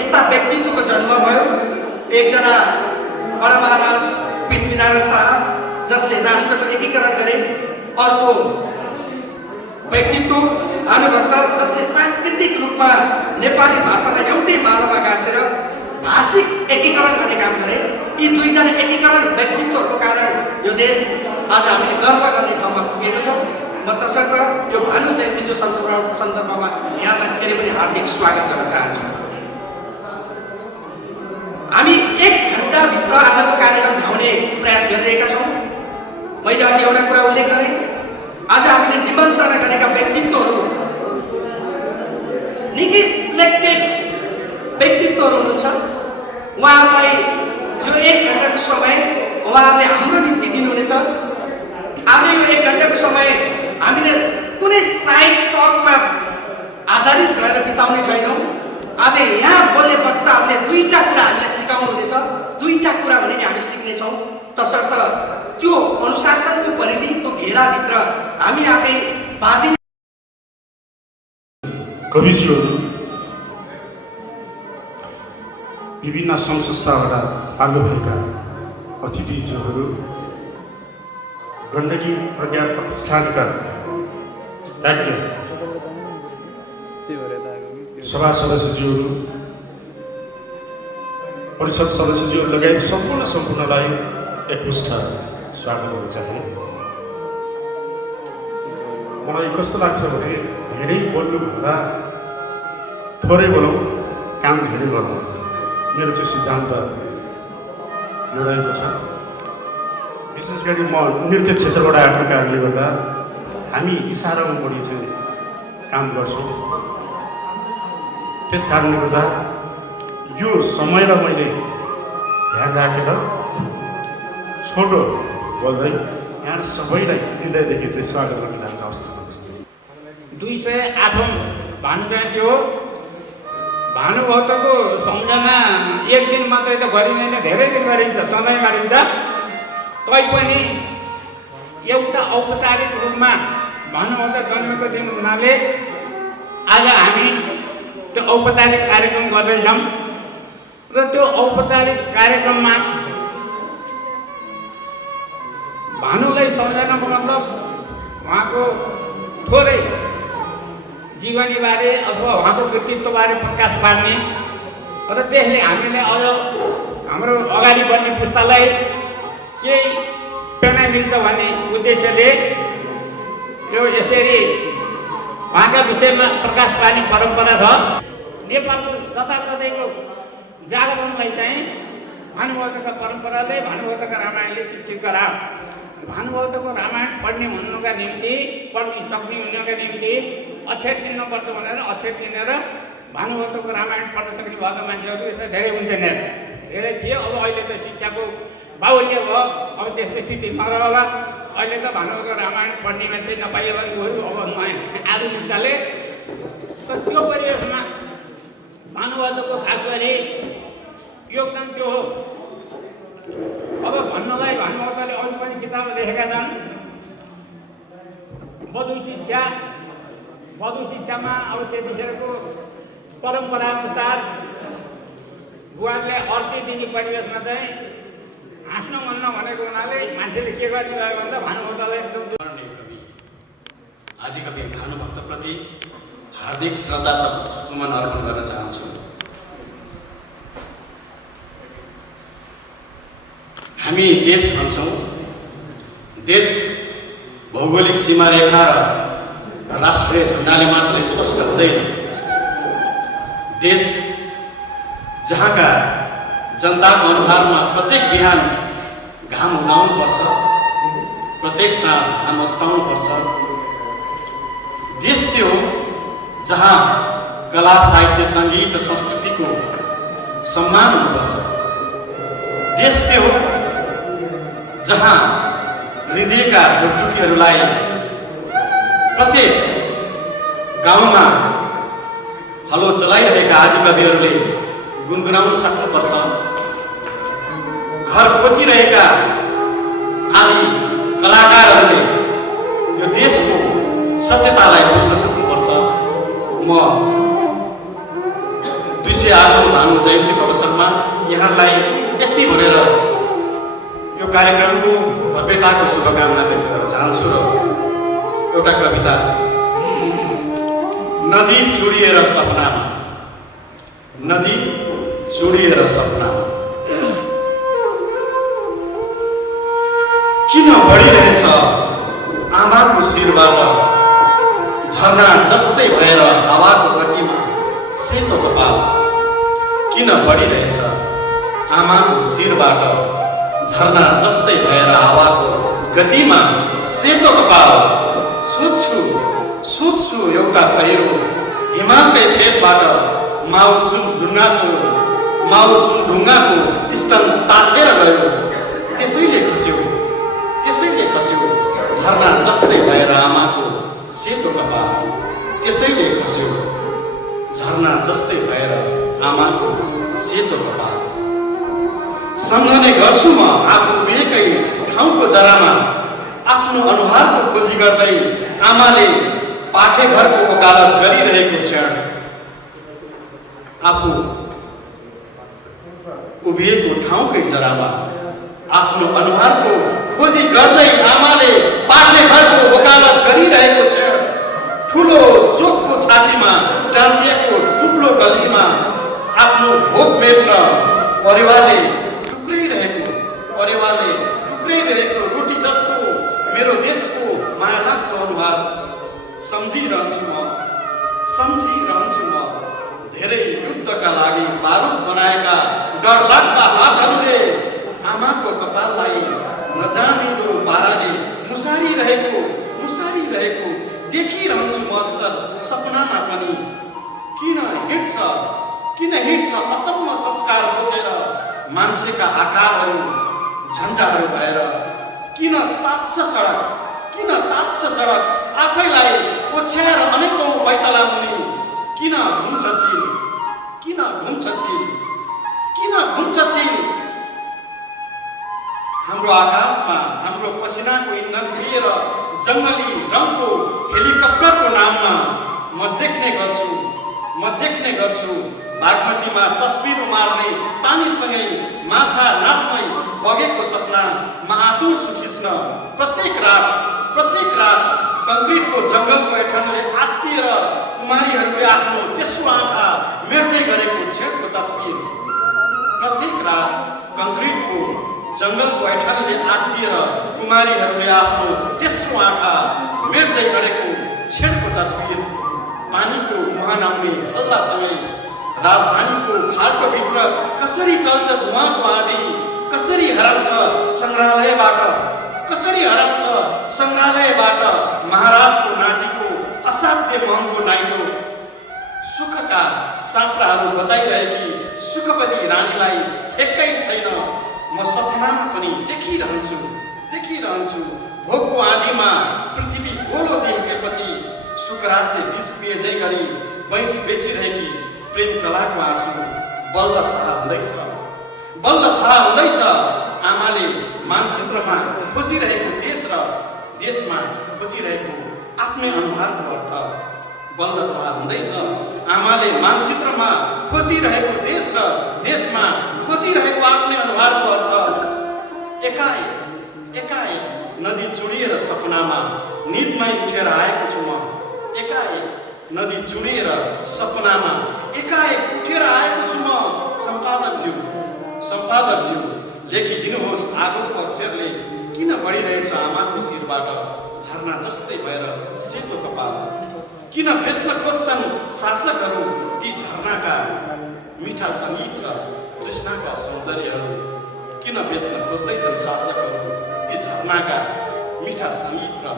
यस्ता व्यक्तित्वको जन्म भयो। एकजना बडा महाराज पृथ्वीनारायण शाह जसले राष्ट्रको एकीकरण गरे, अर्को व्यक्तित्व भानुभक्त जसले सांस्कृतिक रूपमा नेपाली भाषालाई एउटै मालामा गाँसेर भाषिक एकीकरण गर्ने काम गरे। यी दुईजना एकीकरण व्यक्तित्वहरूको कारण यो देश आज हामीले गर्व गर्ने ठाउँमा पुगेको छ। म तसर्थ यो भानु जयन्तीको सन्दर्भमा यहाँलाई फेरि पनि हार्दिक स्वागत गर्न चाहन्छु। हामी 1 घण्टाभित्र आजको कार्यक्रम भ्याउने प्रयास गरिरहेका छौँ। मैले अघि एउटा कुरा उल्लेख गरेँ, आज हामीले निमन्त्रणा गरेका व्यक्तित्वहरू निकै सिलेक्टेड व्यक्तित्वहरू हुनुहुन्छ। उहाँहरूलाई यो 1 घण्टाको समय उहाँहरूले हाम्रो निम्ति दिनुहुनेछ। आज यो 1 घण्टाको समय हामीले कुनै साइड टकमा आधारित रहेर बिताउने छैनौँ। आज यहाँ बोल्ने वक्ताहरूले दुईटा कुरा हामीलाई सिकाउनुहुनेछ। दुईटा कुरा भने नि हामी सिक्नेछौँ। तसर्थ त्यो अनुशासनको परिधि, त्यो घेराभित्र हामी आफै बाँधि कविज्यूहरू, विभिन्न सङ्घ संस्थाबाट आउनुभएका अतिथिज्यूहरू, गण्डकी प्रज्ञा प्रतिष्ठानका याज्ञ सभा सदस्यज्यूहरू, परिषद सदस्यज्यूहरू लगायत सम्पूर्णलाई एकमुष्ट स्वागत गर्न चाहे। मलाई कस्तो लाग्छ भने धेरै बोल्नुभन्दा थोरै बोलौँ, काम धेरै गरौँ, मेरो चाहिँ सिद्धान्त यो रहेको छ। विशेष गरी म नृत्य क्षेत्रबाट आएको कारणले गर्दा हामी इसारामा बढी चाहिँ काम गर्छौँ। त्यस कारणले गर्दा यो समयलाई मैले ध्यान राखेर छोटो बोल्दै यहाँ सबैलाई हृदयदेखि चाहिँ स्वागत गर्न चाहन्छु। अवस्थामा बस्दै 208औं भानु जयन्ती हो। भानुभक्तको सम्झना एक दिन मात्रै त गरिँदैन, धेरै दिन गरिन्छ, सधैँ गरिन्छ। तैपनि एउटा औपचारिक रूपमा भानुभक्त जन्मेको दिन हुनाले आज हामी त्यो औपचारिक कार्यक्रम गर्दैछौँ। र त्यो औपचारिक कार्यक्रममा भानुलाई सम्झनाको मतलब उहाँको थोरै जीवनीबारे अथवा उहाँको कृतित्वबारे प्रकाश पार्ने र त्यसले हामीले अझ हाम्रो अगाडि बढ्ने पुस्तालाई केही प्रेरणा मिल्छ भन्ने उद्देश्यले यो यसरी उहाँका विषयमा प्रकाश पार्ने परम्परा छ। नेपालको जताततैको जागरणलाई चाहिँ भानुभक्तका परम्पराले, भानुभक्तका रामायणले शिक्षित गरायो। भानुभक्तको रामायण पढ्ने हुनुका निम्ति, पढ्न सक्ने हुनुका निम्ति अक्षर चिन्ह पर्छ भनेर अक्षर चिनेर भानुभक्तको रामायण पढ्न सक्ने भएका मान्छेहरू यसलाई धेरै हुन्थेन, धेरै थिए। अब अहिले त शिक्षाको बाहुल्य भयो, अब त्यस्तै स्थिति नरहला। अहिले त भानुभक्तको रामायण पढ्ने मान्छे नपाइयो भने गयो। अब नयाँ आधुनिकताले त्यो परिवेशमा भानुभक्तको खास गरी योगदान त्यो हो। अब भन्नलाई भानुभक्तले अरू पनि किताब लेखेका छन्। वधु शिक्षामा अब त्यतिखेरको परम्परा अनुसार बुहारीले अर्ती दिने परिवेशमा चाहिँ हाँस्न मन नभनेको हुनाले मान्छेले के गर्ने भयो भन्दा भानुभक्तलाई एकदम कवि आदिकवि भानुभक्तप्रति हार्दिक श्रद्धा सुमन अर्पण गर्न चाहन्छु। हामी देश भन्छौँ, देश भौगोलिक सीमा रेखा र राष्ट्रिय झन्डाले मात्र स्पष्ट हुँदैन। देश जहाँका जनताको अनुहारमा प्रत्येक बिहान घाम उदाउनु पर्छ, प्रत्येक साँझ घाम अस्ताउनु पर्छ। देश त्यो हो जहाँ कला, साहित्य, सङ्गीत, संस्कृतिको सम्मान हुनुपर्छ। देश त्यो हो जहाँ हृदयका ढुकढुकीहरूलाई प्रत्येक गाउँमा हलो चलाइरहेका आदिकविहरूले गुनगुनाउन सक्नुपर्छ। घर पोतिरहेका आदि कलाकारहरूले यो देशको सत्यतालाई बुझ्न सक्नुपर्छ। म 208औं भानु जयन्तीको अवसरमा यहाँलाई यति भनेर यो कार्यक्रमको भव्यताको शुभकामना व्यक्त गर्न चाहन्छु र एउटा कविता। नदी चुडिएर सपनामा, नदी चुडिएर सपनामा किन बढिरहेछ आमाको शिरबाट झरना जस्तै भएर हावाको गतिमा सेतो कपाल। किन बढिरहेछ आमाको शिरबाट झरना जस्तै भएर हावाको गतिमा सेतो कपाल। सोध्छु एउटा पहिरो हिमालकै फेदबाट माउचुङ ढुङ्गाको स्तन ताछेर गयो। त्यसैले खस्यो झरना जस्तै भएर आमाको सेतो कपाल। त्यसैले खस्यो झरना जस्तै भएर आमाको सेतो कपाल। सम्झने गर्छु म आफू उभिएकै ठाउँको जरामा, आफ्नो अनुहारको खोजी गर्दै आमाले पाठेघरको वकालत गरिरहेको क्षण। आफू उभिएको ठाउँकै जरामा आफ्नो अनुहारको खोजी गर्दै आमाले पाठेघरको वकालत गरिरहेको क्षण। ठुलो चोकको छातीमा टाँसिएको टुप्लो गल्लीमा आफ्नो भोक मेट्न परिवारले टुक्राइरहेको रोटी जस्तो मेरो देशको माया लाग्दो अनुहार सम्झिरहन्छु म। धेरै युद्धका लागि बारुद बनाएका डरलाग्दा हातहरूले आमाको कपाललाई नजानिदो पाराले मुसारिरहेको देखिरहन्छु म अक्सर सपनामा पनि। किन हिँड्छ अचम्म संस्कार बोकेर मान्छेका आकारहरू झन्डाहरू भएर। किन तात्छ सडक आफैलाई ओछ्याएर अनेकौं पैताला मुनि। किन घुम्छ चिल हाम्रो आकाशमा हाम्रो पसिनाको इन्धन दिएर जङ्गली रङको हेलिकप्टरको नाममा म देख्ने गर्छु बागमतीमा तस्बिर मार्ने पानीसँगै माछा नाच्दै बगेको सपना म आतुर छु खिच्न। प्रत्येक रात कङ्क्रिटको जङ्गलको ऐठनले आत्तिएर कुमारीहरूले आफ्नो तेस्रो आँखा मेट्दै गरेको छेडको तस्बिर। प्रत्येक रात कङ्क्रिटको जङ्गलको ऐठनले आत्तिएर कुमारीहरूले आफ्नो तेस्रो आँखा मेट्दै गरेको छेडको तस्बिर। पानीको मुहान आउने हल्लासँगै राजधानीको खाल्टोभित्र कसरी चल्छ धुवाँको आँधी। कसरी हराउँछ सङ्ग्रहालयबाट महाराजको नातिको असाध्य महँगो नाइटो। सुखका साप्राहरू बजाइरहेकी सुखवती रानीलाई ठेक्कै छैन। म सपनामा पनि देखिरहन्छु भोकको आँधीमा पृथ्वी गोलो दिएपछि सुकरातले विष पिएझै गरी भैँस बेचिरहेकी प्रेम कलाको आँसु बल्ल थाहा हुँदैछ आमाले मानचित्रमा खोजिरहेको देश र देशमा खोजिरहेको आफ्नै अनुहारको अर्थ। बल्ल थाहा हुँदैछ आमाले मानचित्रमा खोजिरहेको देश र देशमा खोजिरहेको आफ्नै अनुहारको अर्थ। एकाएक नदी चुडिएर सपनामा निदमै उठेर आएको छु म। एकाएक नदी चुडिएर सपनामा एकाएक उठेर आएको छु म। सम्पादकज्यू लेखिदिनुहोस् आगोको अक्षरले किन बढिरहेछ आमाको शिरबाट झरना जस्तै भएर सेतो कपाल। किन बेच्न खोज्छन् शासकहरू ती झरनाका मिठा सङ्गीत र तृष्णाका सौन्दर्यहरू। किन बेच्न खोज्दैछन् शासकहरू ती झरनाका मिठा सङ्गीत र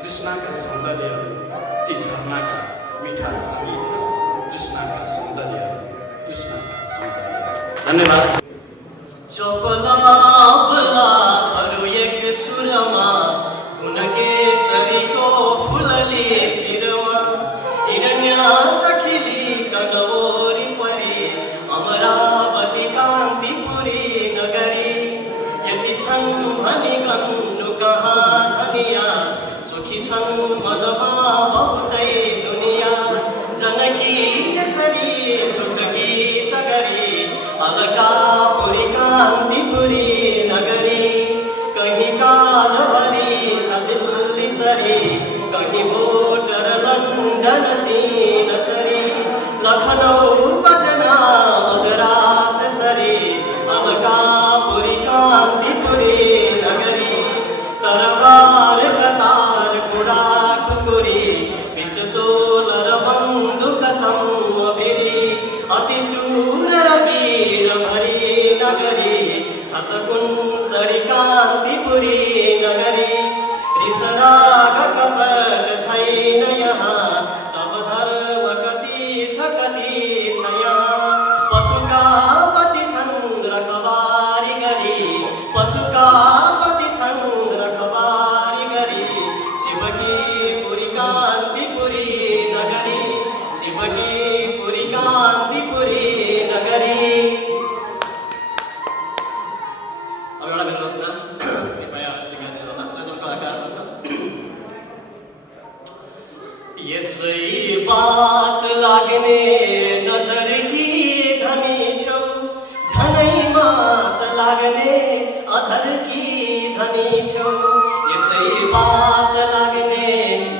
तृष्णाका सौन्दर्यहरू। ती झरनाका मिठा सङ्गीत र तृष्णाका सौन्दर्यहरू। तृष्णाका सौन्दर्य। धन्यवाद। चोकलाबलाहरू एक सुरमा गुणकेसरीको फुलले शिरमा हिरण्या सखिली कनौरी परी अमरावती कान्तिपुरी नगरी। यति छन् भनी गन्नु कहाँ धनिया सुखी छन् मनमा बहुतै दुनिया। जनकी यसरी सुखकी सगरी अलकापुरी कान्तिपुरी नगरी। कहीं कालभरी छ दिल्ली सरी कहीं मोटर लन्डन चीन सरी। लखनऊ पटना मद्रास सरी अलकापुरी कान्तिपुरी नगरी। तरबार कतार घोडा खुकुरी पिस्तोल र बन्दुक सम्म फेरि अति सुर र वीर भरी नगरी। छतकुन्सरी कान्तिपुरी नगरी। रिसराग कपट छैन यहाँ तब धर्म कति छ यहाँ। पशुका पति छन् रखबारी गरी पशुका पति छन् रखबारी गरी। शिवकी पुरी कान्तिपुरी नगरी शिवकी पुरी कान्तिपुरी नगरी। अब एउटा भेट्नुहोस् न कृपया स्वीकारिदिनु होला सृजन कलाकारको छ। यसै बात लाग्ने नजर की धनी छौ झनै मात लाग्ने अधर की धनी छौ। यसै बात लाग्ने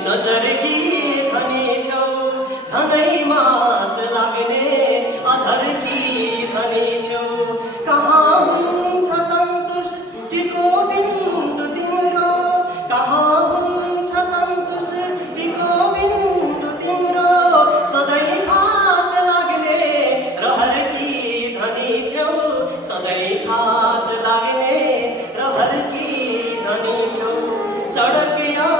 नजर की धनी छौ झनै मात लाग्ने अधर की धनी छौ। कहाँ हुन्छ सन्तुष्टिको बिन्दु तिम्रो कहाँ हुन्छ सन्तुष्टिको बिन्दु तिम्रो। सधैँ हात लाग्ने रहर की धनी छौ सधैँ हात लाग्ने रहर की धनी छौ। सडक या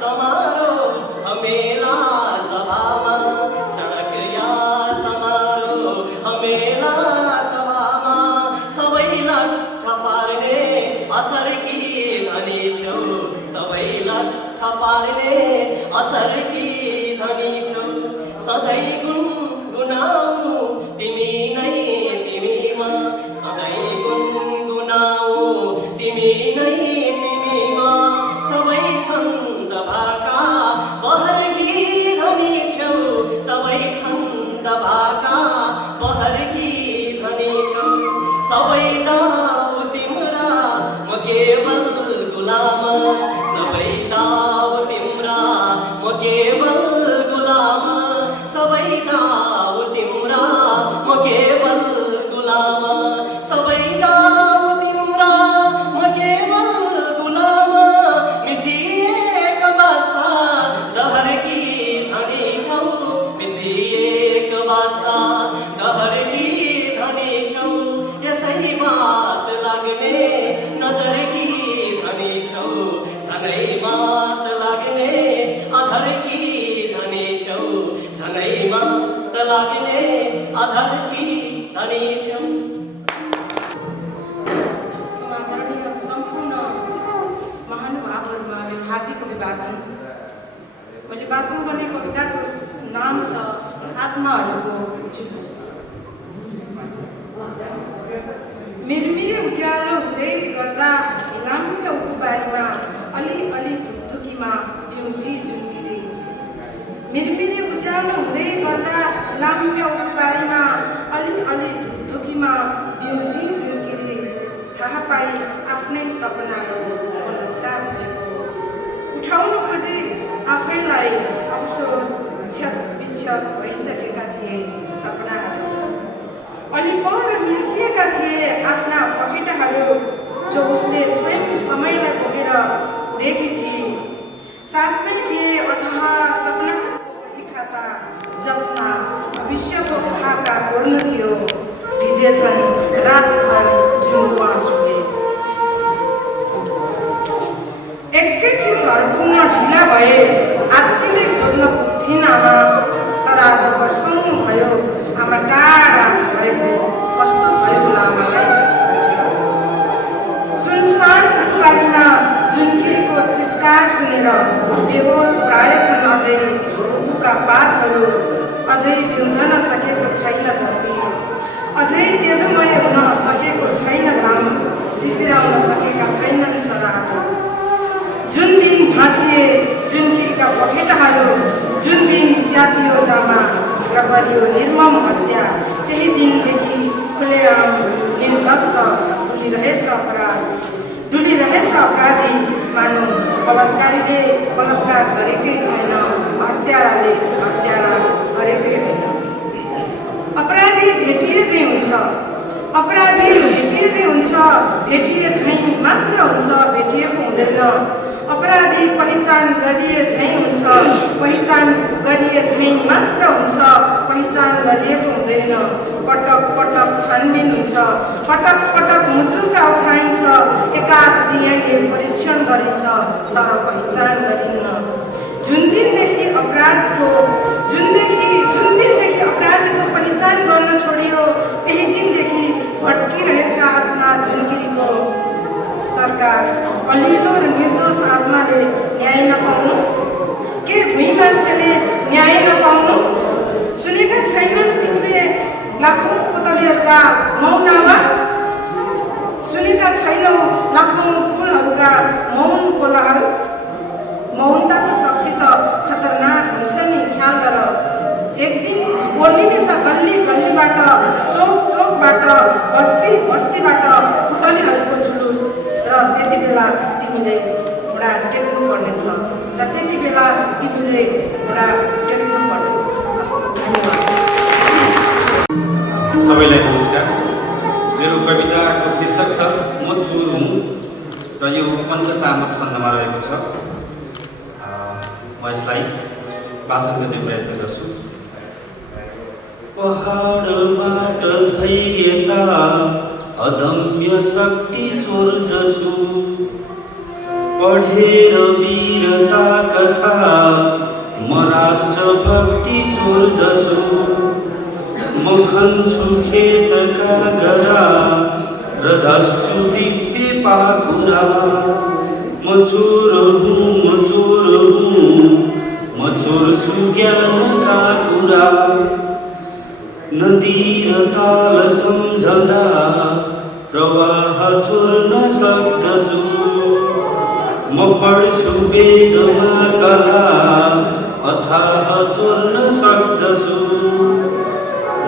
समारोह मेला सभामा सडक या समारोह मेला सभामा सबै लट्ठ पार्ने असर की धनी छौ सबै लट्ठ पार्ने असर की धनी छौ। सधैँ गुनगुनाऊ तिमी नै तिमीमा सधैँ गुनगुनाऊ तिमी नै तिमीमा। सबै छन्द भाका बहर की धनी छौ सबै छन्द भाका बहर की धनी छौ। सबै दाउ तिम्रा म केवल गुलाम सबै दाउ तिम्रा म केवल गुलाम। सबै दाउ तिम्रा म केवल गुलाम सबै दाउ तिम्रा म केवल गुलाम। मिसिएक बासा दहर की धनी छौ मिसिएक बासा दहर की धनी छौ। यसै बात लाग्ने नजर की धनी छौ झनै मात लाग्ने अधर की धनी छौ झनै मात लाग्ने अधर की धनी छौ। समाधानीय सम्पूर्ण महानुभावहरूमा मेरो हार्दिक अभिवादन। मैले वाचन गर्ने कविताको नाम छ आत्माहरूको जुलुस। मिरमिरे उज्यालो हुँदै गर्दा लाम्य उबारीमा अलिअलि धुकधुकीमा बिउजी झुल्किँदै। मिरमिरे उज्यालो हुँदै गर्दा लाम्य उबारीमा अलिअलि धुकधुकीमा बिउजी झुल्किँदै। थाहा पाई आफ्नै सपनाको बलात्कार भएको उठाउन खोजी आफैलाई अफसोस क्षत विक्षत भइसकेका थिए सपनाहरू। अलि पर मिल्किएका सुनेका थिए आफ्ना पखेटाहरू जो उसले स्वयं समयलाई बोकेर उडेकी थिए। साथमै थिए अथाह सपना खाता जसमा भविष्यको खाका कोर्नु थियो। भिजेछन् रातभर जुन आँसुले। एकैछिन घर पुग्न ढिला भए आत्तिँदै खोज्न पुग्थिन् आमा। तर आज वर्षौँ भयो आमा टाढा भएको। कस्तो भयो होला आमालाई। सुनसान बारीमा जुनकीको चित्कार सुनेर बेहोस प्राय छन् अझै। उखुका पातहरू अझै पिउझन सकेको छैन धरती। अझै तेजोमय हुन सकेको छैन घाम। चितिराउन सकेका छैनन् चराहरू। जुन दिन भाँचिए जुनकीका पखेटाहरू, जुन दिन च्यातियो जामा र गरियो निर्मम हत्या, त्यही दिनदेखि खुलेआम निर्धक्क डुलिरहेछ अपराधी। मानौ बलात्कारीले बलात्कार गरेकै छैन, हत्याराले हत्या गरेकै होइन। अपराधी भेटिए चाहिँ हुन्छ, अपराधी भेटिए चाहिँ हुन्छ, भेटिए झैँ मात्र हुन्छ, भेटिएको हुँदैन। अपराधी पहिचान गरिए झैँ हुन्छ, पहिचान गरिए झैँ मात्र हुन्छ, पहिचान गरिएको हुँदैन। पटक पटक छानबिन हुन्छ, पटक पटक मुचुर्का उठाइन्छ, एकाध DNA परीक्षण गरिन्छ, तर पहिचान गरिन्न। जुन दिनदेखि अपराधीको पहिचान गर्न छोडियो, त्यही दिनदेखि भट्किरहेछ आत्मा जुनकीको। सरकार कलिलो र निर्दोष आत्माले न्याय नपाउनु, के भुइँ मान्छेले न्याय नपाउनु। सुनेका छैनन् तिमीले लाखौँ पुतलीहरूका मौन आवाज। सुनेका छैनौ लाखौँ फुलहरूका मौन कोलाहल। मौनताको शक्ति त खतरनाक हुन्छ नि, ख्याल गर। एक दिन बोलिनेछ गल्ली गल्लीबाट, चौक चौकबाट, बस्ती बस्तीबाट पुतलीहरूको जुलुस। र त्यति बेला तिमीले घुँडा टेक्नु पर्नेछ, र त्यति बेला तिमीले घुँडा टेक्नु पर्नेछ। हस्, धन्यवाद। सबैलाई नमस्कार। मेरो कविताको शीर्षक छ म चोर हुँ र यो पञ्चचामर छन्दमा रहेको छ। म यसलाई वाचन गर्ने प्रयत्न गर्छु। पहाडबाट धैर्यता अदम्य शक्ति चोर्दछु, पढेर वीरता कथा म राष्ट्रभक्ति चोर्दछु। म खन्छु खेतका गरा र धस्छु दिव्य पाखुरा। म चोर हुँ, म चोर हुँ, म चोर्छु ज्ञानका कुरा। नदी र ताल सम्झँदा प्रवाह चोर्न सक्दछु। म पढ्छु वेदमा कला अथाह चोर्न सक्दछु।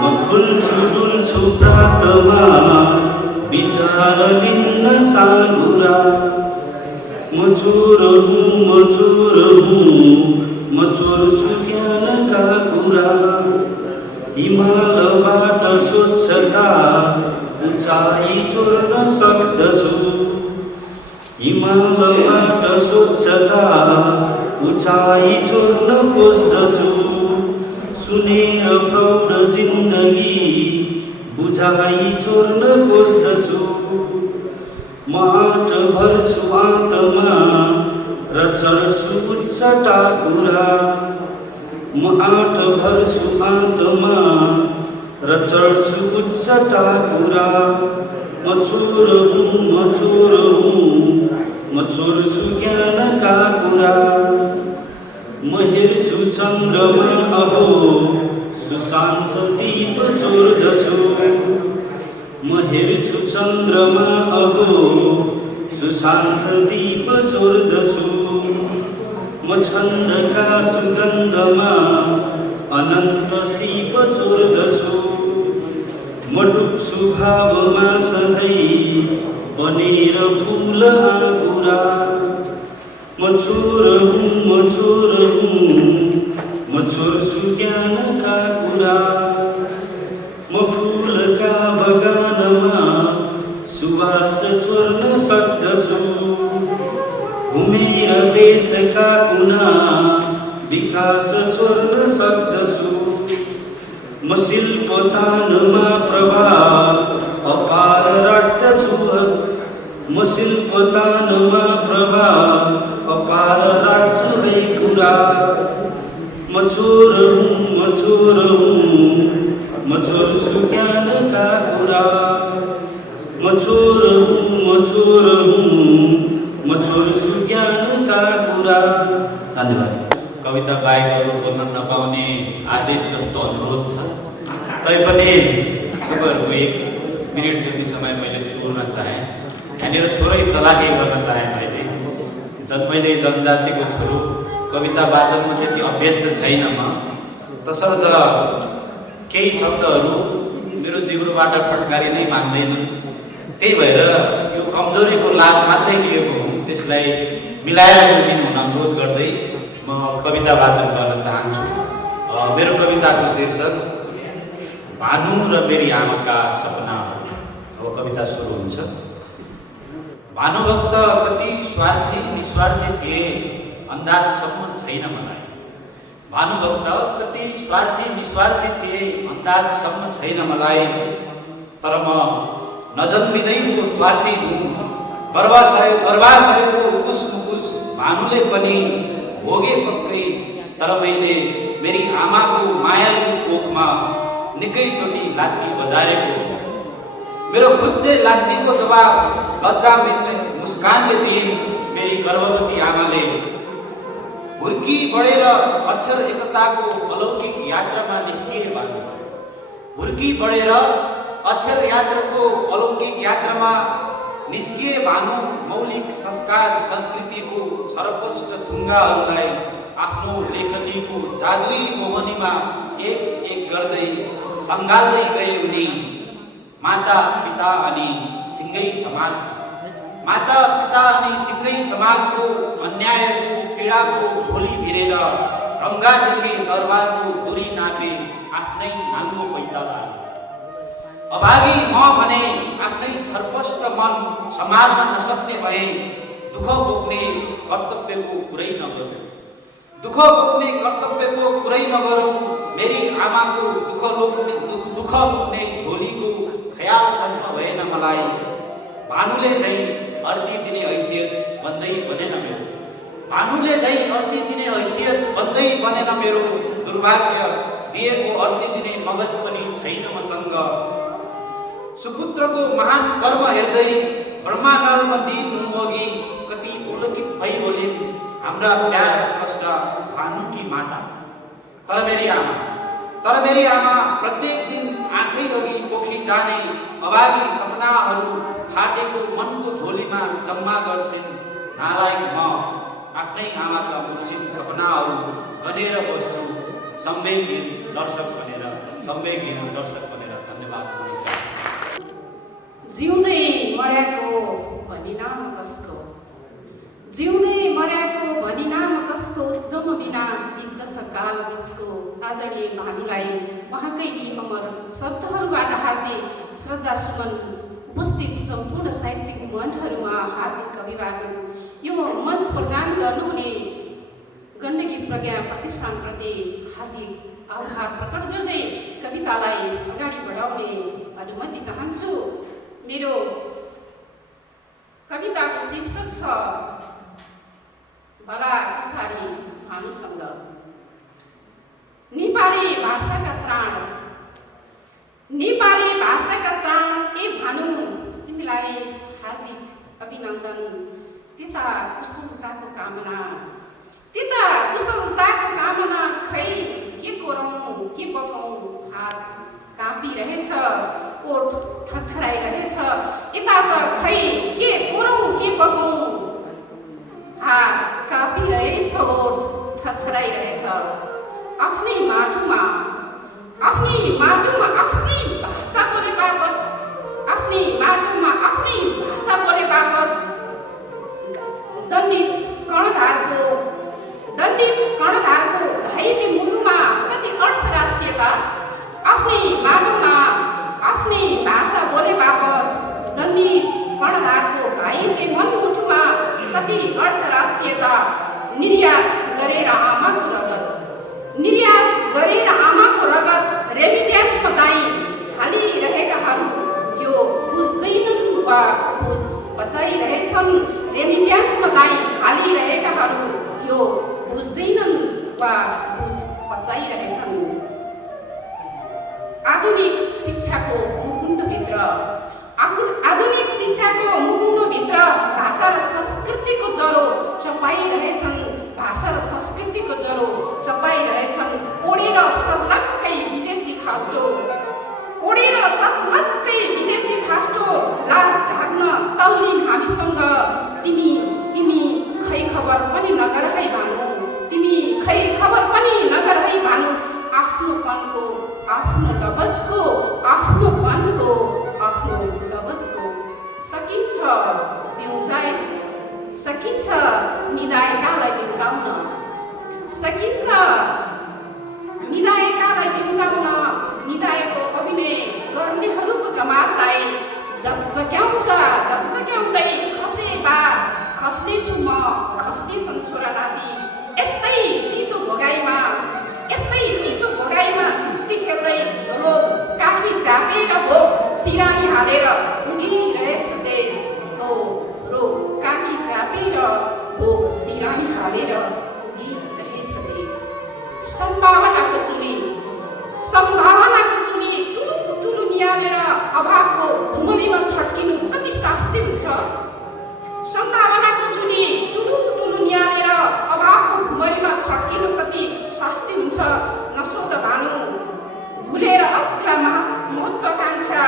म खुल्छु डुल्छु प्रातमा विचार लिन्न साँघुरा। म चोर हुँ, म चोर हुँ, म चोर्छु ज्ञानका कुरा। हिमालबाट स्वच्छता उचाइ चोर्न सक्दछु। हिमालबाट स्वच्छता उचाइ चोर्न खोज्दछु। सुनेर प्रौढ जिन्दगी बुझाइ चोर्न खोज्दछु। म आँट भर्छु आत्मा र चढ्छु उच्च टाकुरा। म आँट भर्छु आत्मा र चढ्छु उच्च टाकुरा। म चोर हुँ, म चोर हुँ, म चोर्छु ज्ञानका कुरा। म हेर्छु चन्द्रमा अहो सुशान्त दीप चोर्दछु। म हेर्छु चन्द्रमा अहो सुशान्त दीप चोर्दछु। म छन्दका सुगन्धमा अनन्त सीप चोर्दछु। म डुब्छु भावमा सधैँ बनेर फुल आँकुरा। म चोर हुँ, म चोर हुँ, म चोर्छु ज्ञानका कुरा। म फुलका बगानमा बसेका कुना विकास छोड्न सक्दछु। म शिल्पतानमा प्रभाव अपार राख्दछु। म शिल्पतानमा प्रभाव अपार राख्छु है कुरा। म चोर हुँ, म चोर हुँ, म छोड्छु ज्ञानका कुरा। म चोर हुँ, म चोर हुँ, म छोड्छु ज्ञानका कुरा। धन्यवाद। कविता बाहेक अरू बोल्न नपाउने आदेश जस्तो अनुरोध छ, तैपनि तपाईँहरूको 1 मिनट जति समय मैले छोड्न चाहेँ। यहाँनिर थोरै चलाकी गर्न चाहेँ मैले जनजातिको छोरो, कविता वाचनमा त्यति अभ्यस्त छैन म, तसर्थ केही शब्दहरू मेरो जिब्रोबाट फटकारी नै मान्दैनन्। त्यही भएर यो कमजोरीको लाभ मात्रै लिएको हुँ, त्यसलाई मिलाएर बुझिदिनु हुन अनुरोध गर्दै म कविता वाचन गर्न चाहन्छु। मेरो कविताको शीर्षक भानु र मेरी आमाका सपना। अब कविता सुरु हुन्छ। भानुभक्त कति स्वार्थी निस्वार्थी थिए अन्दाजसम्म छैन मलाई। भानुभक्त कति स्वार्थी निस्वार्थी थिए अन्दाजसम्म छैन मलाई। तर म नजन्मिँदैको स्वार्थी हुँ। गर्भाशयको कुसमुकुस भानुले पनि भोगे पक्कै। तर मैले मेरी आमाको मायालु कोखमा निकैचोटि लात्ती बजारेको छु। मेरो खुच्चे लात्तीको जवाब लज्जा मिश्रित मुस्कानले दिइन् मेरी गर्भवती आमाले। हुर्की बढेर अक्षर एकताको अलौकिक यात्रामा निस्किए भानु। हुर्की बढेर अक्षर यात्राको अलौकिक यात्रामा निस्किए भानु। मौलिक संस्कार संस्कृतिको छरपष्ट थुङ्गाहरूलाई आफ्नो लेखनीको जादुई मोहनीमा एक एक गर्दै सङ्घाल्दै गए उनी। माता पिता अनि सिङ्गै समाजको अन्यायको पीडाको झोली भिरेर रङ्गादेखि दरबारको दूरी नापे आफ्नै नाङ्गो पैताला। अभागी म भने आफ्नै छरपष्ट मन सम्हाल्न नसक्ने भए। दुःख बोक्ने कर्तव्यको कुरै नगरौँ। मेरी आमाको दुःख बोक्ने झोलीको ख्याल सन्न भएन मलाई। भानुले झै अर्ती दिने हैसियत बन्दै बनेन मेरो। दुर्भाग्य दिएको अर्ती दिने मगज पनि छैन मसँग। सुपुत्रको महान कर्म हेर्दै ब्रह्माण्डमा दिन हुनुअघि कति उल्लेखित भई बोलिन् हाम्रा प्यारा स्रष्टा भानुकी माता। तर मेरी आमा प्रत्येक दिन आँखै अघि पोखी जाने अभागी सपनाहरू फाटेको मनको झोलीमा जम्मा गर्छिन्। नालायक म आफ्नै आमाका मूर्छित सपनाहरू गनेर बस्छु संवेगहीन दर्शक बनेर। धन्यवाद। नमस्कार। जिउँदै मर्याको भनिनाम कसको, जिउँदै मर्याको भनिनाम कसको, उद्यम बिना बित्दछ काल जसको। आदरणीय भानुलाई उहाँकै यी अमर शब्दहरूबाट हार्दिक श्रद्धासुमन। उपस्थित सम्पूर्ण साहित्यिक मनहरूमा हार्दिक अभिवादन। यो मञ्च प्रदान गर्नुहुने गण्डकी प्रज्ञा प्रतिष्ठानप्रति हार्दिक आभार प्रकट गर्दै कवितालाई अगाडि बढाउने अनुमति चाहन्छु। मेरो कविताको शीर्षक छ भला कुसारी भानुसँग। नेपाली भाषाका त्राण ए भानु, तिमीलाई हार्दिक अभिनन्दन। त्यता कुशलताको कामना खै के कोरौँ के पकाउँ। हात काँपिरहेछ, ओठ थरथराइरहेछ। यता त खै के कोरौँ के पकाउँ। हात काँपिरहेछ, ओठ थरथराइरहेछ। आफ्नै माटोमा आफ्नै भाषा बोले बापत, आफ्नै माटोमा आफ्नै भाषा बोले बापत दण्डित कर्णधारको घाइते मुलुमा कति अड्छ राष्ट्रियता। आफ्नै माटोमा आफ्नै भाषा बोले बापत दण्डित कर्णधारको घाइते मनमुटुमा कति अड्छ राष्ट्रियता। निर्यात गरेर आमाको रगत रेमिट्यान्समा दाई हालिरहेकाहरू यो बुझ्दैनन् वा बचाइरहेछन्। रेमिट्यान्समा दाई हालिरहेकाहरू यो बुझ्दैनन् वा बचाइरहेछन्। आधुनिक शिक्षाको मुकुण्डभित्र भाषा र संस्कृतिको ज्वरो चपाइरहेछन्। ओडेर सत्लक्कै विदेशी खास्टो लाज ढाक्न तल्लीन हामीसँग। तिमी खै खबर पनि नगर है भानु। आफ्नोपनको लबजको सकिन्छ निदाएकालाई बिउताउन। निदाएको अभिनय गर्नेहरूको जमातलाई जग्याउँदै खस्नेछु म खस्नेछन् छोरा नाति। यस्तै तितो भोगाइमा झुक्ती खेल्दै रोग काखी चापेर भोग सिरानी हालेर उठिरहेछ देश। रोग काखी चापेर भोग सिरानी हालेर उठिरहेछ देश। सम्भावनाको चुली ठुलो निहालेर अभावको भुमरीमा छड्किनु कति शास्ति हुन्छ। सम्भावनाको चुली ठुलो निहालेर अभावको भुमरीमा छड्किनु कति शास्ति हुन्छ। नसोध भानु भुलेर अग्ला महत्वाकांक्षा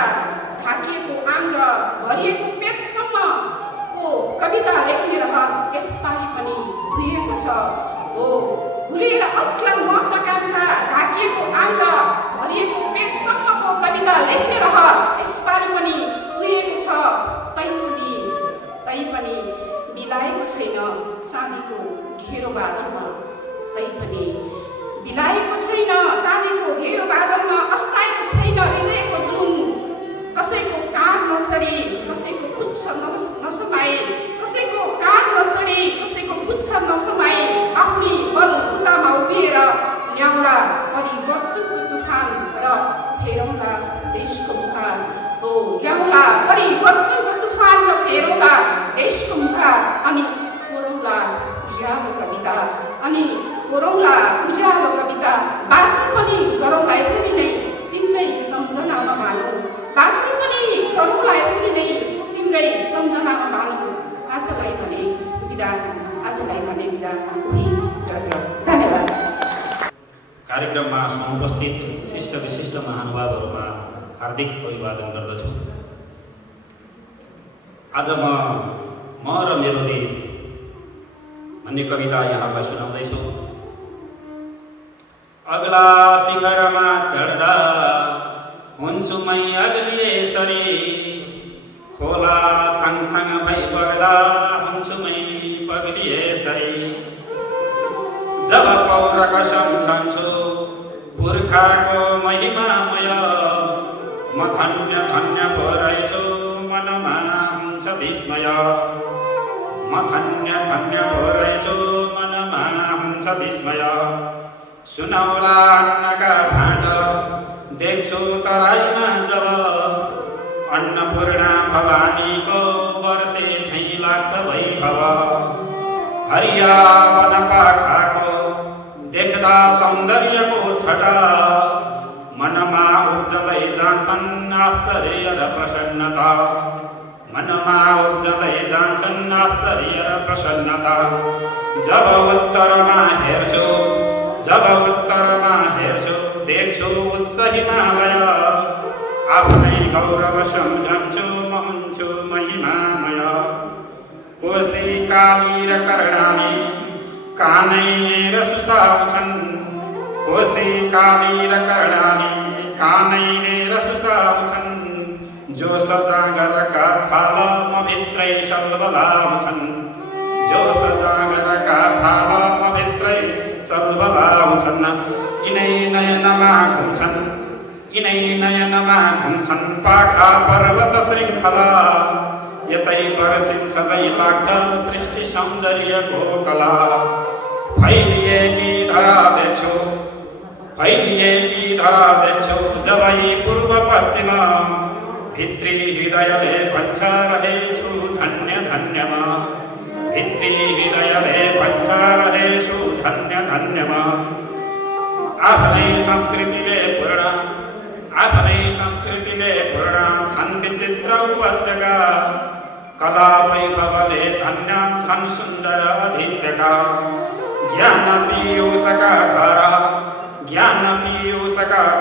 ढाकिएको आङ र भरिएको पेटसम्मको कविता लेख्ने रहर यसपालि पनि धुइएको छ। भुलेर अग्ला महत्वाकांक्षा ढाकिएको आङ र भरिएको पेटसम्मको कविता लेख्ने रहर यसपालि पनि धुइएको छ। तैपनि बिलाएको छैन चाँदीको घेरो बादलमा। अस्ताएको छैन हृदयको जुन। कसैको कान नचढी कसैको पुच्छ नसमाए आफ्नै बल बुतामा उभिएर ल्याउला परिवर्तनको तुफान र फेरौँला देशको मुहार। अनि कोरौँला उज्यालो कविता। बाँच्नु पनि गरौँला यसरी नै तिम्रै सम्झनामा भानु। आजलाई भने बिदा धन्यवाद। कार्यक्रममा समुपस्थित शिष्ट विशिष्ट महानुभावहरूमा हार्दिक अभिवादन गर्दछु। आज म र मेरो देश भन्ने कविता यहाँलाई सुनाउँदैछु। अग्ला शिखरमा चढ्दा हुन्छु मै अग्लिए सरी। खोला छाङछाङ भई बग्दा हुन्छु मै पग्लिए सरी। जब पौरख सम्झन्छु पुर्खाको महिमामय। म धन्य पो रहेछु मनमा हुन्छ विस्मय। सुनौला अन्नका भाँड देख्छु तराईमा जब। अन्नपूर्णा भवानीको वर्षे झैँ लाग्छ वैभव। हरिया वनपाखाको देख्दा सौन्दर्यको छटा। मनमा उब्जलै जान्छन् आश्चर्य र प्रसन्नता। जब उत्तरमा हेर्छु देख्छु उच्च हिमालय। आफ्नै गौरव सम्झन्छु म हुन्छु महिमामय। कोशी काली र कर्णाली कानै मेरा सुसाउँछन्। जो सजागरका छाल म भित्रै सल्बलाउँछन्। यिनै नयनमा घुम्छन् पाखा पर्वत श्रृङ्खला। यतै बरसिन्छ झै लाग्छ सृष्टि सौन्दर्यको कला। फैलिएकी धरा देख्छु जब यी पूर्व पश्चिम, भित्री हृदयले भन्छ रहेछु धन्य धन्यमा। भित्री हृदयले भन्छ रहेछु धन्य धन्यमा। आफ्नै संस्कृतिले पूर्ण छन् विचित्र उपत्यका। कला वैभवले धन्य छन् सुन्दर अधित्यका। ज्ञान पीयूषका